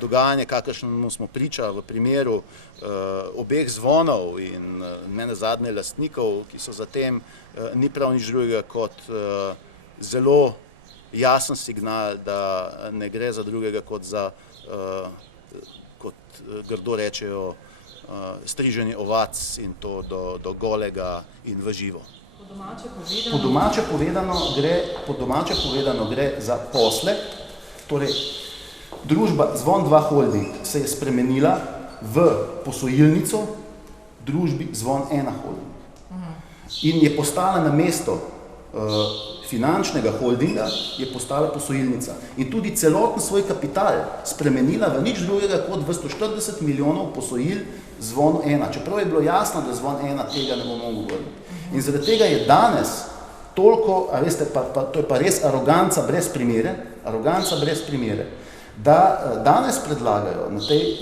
dogajanje, kakršnemu smo priča v primeru obeh zvonov in nenazadnje lastnikov, ki so zatem, ni prav nič drugega kot zelo jasen signal, da ne gre za drugega kot za, kot grdo rečejo, striženje ovac in to do golega in v živo. Po domače povedano gre za posle, torej družba Zvon 2 Holding se je spremenila v posojilnico družbi Zvon 1 Holding in je postala namesto finančnega holdinga, je postala posojilnica in tudi celoten svoj kapital spremenila v nič drugega kot v 140 milijonov posojil Zvonu 1, čeprav je bilo jasno, da Zvon 1 tega ne bo mogel vrniti. In zaradi tega je danes toliko, a veste, to je pa res aroganca brez primere, da danes predlagajo na tej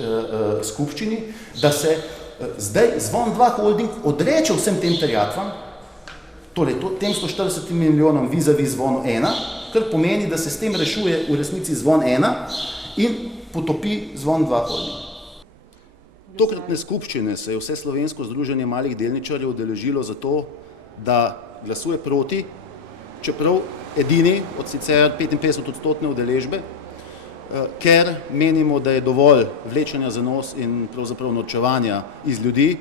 skupščini, da se zdaj Zvon 2 Holding odreče vsem tem terjatvam, torej tem 140 milijonom vis-a-vis Zvonu 1, kar pomeni, da se s tem rešuje v resnici Zvon 1 in potopi Zvon 2 Holding. Tokratne skupščine se je Vseslovensko združenje malih delničarjev udeležilo zato, da glasuje proti, čeprav edini od sicer 55% udeležbe, ker menimo, da je dovolj vlečenja za nos in pravzaprav norčevanja iz ljudi,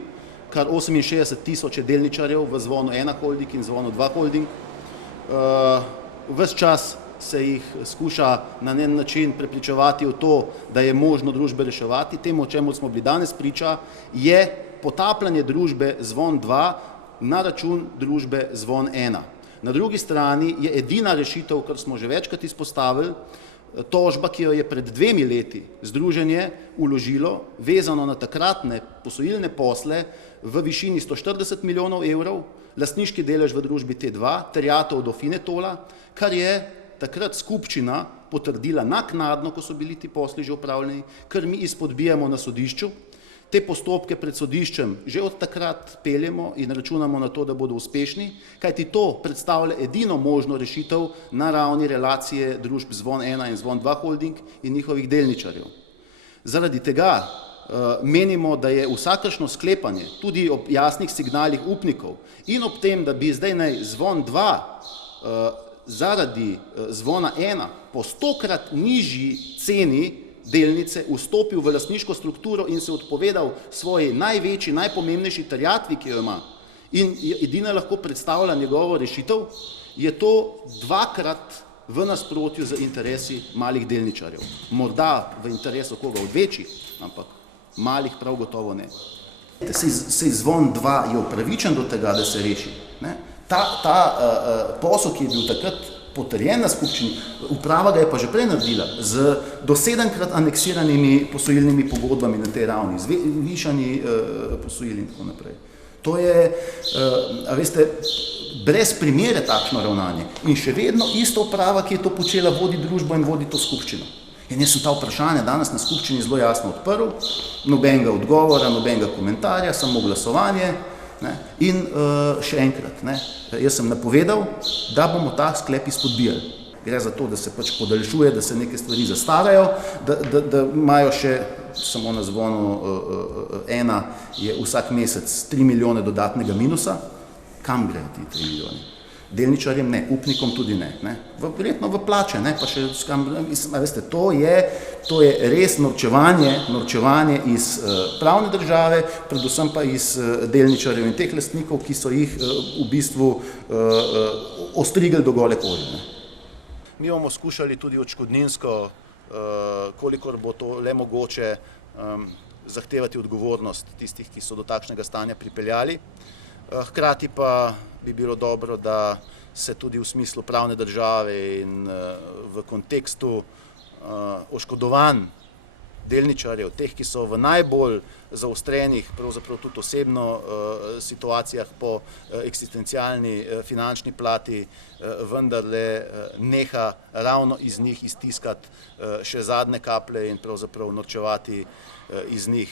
kar 68 tisoč delničarjev v Zvonu 1 Holding in Zvonu 2 Holding. Ves čas se jih skuša na njen način prepričevati v to, da je možno družbe reševati. Temu, o čemu smo bili danes priča, je potapljanje družbe Zvon 2 na račun družbe Zvon 1. Na drugi strani je edina rešitev, kar smo že večkrat izpostavili, tožba, ki jo je pred 2 leti združenje vložilo, vezano na takratne posojilne posle v višini 140 milijonov evrov, lastniški delež v družbi T2, terjatev do Finetola, kar je takrat skupščina potrdila naknadno, ko so bili ti posli že opravljeni, kar mi izpodbijamo na sodišču. Te postopke pred sodiščem že od takrat peljemo in računamo na to, da bodo uspešni, kajti to predstavlja edino možno rešitev na ravni relacije družb Zvon 1 in Zvon 2 Holding in njihovih delničarjev. Zaradi tega menimo, da je vsakršno sklepanje, tudi ob jasnih signalih upnikov in ob tem, da bi zdaj naj Zvon 2 zaradi Zvona 1 po 100-krat nižji ceni delnice vstopil v lastniško strukturo in se odpovedal svoji največji, najpomembnejši terjatvi, ki jo ima, in edina lahko predstavlja njegovo rešitev, je to dvakrat v nasprotju z interesi malih delničarjev. Morda v interesu koga od večjih, ampak malih prav gotovo ne. Sej Zvon 2 je upravičen do tega, da se reši. Ta posel, ki je bil takrat potrjen na skupščini, uprava ga je pa že prej naredila z do 7-krat aneksiranimi posojilnimi pogodbami na tej ravni, z višanji posojil in tako naprej. To je, a veste, brez primere takšno ravnanje in še vedno ista uprava, ki je to počela, vodi družbo in vodi to skupščino. In jaz sem ta vprašanja danes na skupščini zelo jasno odprl, nobenega odgovora, nobenega komentarja, samo glasovanje. In še enkrat, jaz sem napovedal, da bomo ta sklep izpodbijali. Gre za to, da se pač podaljšuje, da se neke stvari zastarajo, da imajo še samo na Zvonu 1 je vsak mesec 3 milijone dodatnega minusa. Kam grejo ti 3 milijone? Delničarjem ne, upnikom tudi ne. Verjetno v plače, pa še skam, veste, to je res norčevanje iz pravne države, predvsem pa iz delničarjev in teh lastnikov, ki so jih v bistvu ostrigli do gole kože. Mi bomo skušali tudi odškodninsko, kolikor bo to le mogoče, zahtevati odgovornost tistih, ki so do takšnega stanja pripeljali. Hkrati pa bi bilo dobro, da se tudi v smislu pravne države in v kontekstu oškodovanj delničarjev, teh, ki so v najbolj zaostrenih, pravzaprav tudi osebno situacijah po eksistencialni finančni plati, vendarle neha ravno iz njih iztiskati še zadnje kaplje in pravzaprav norčevati iz njih.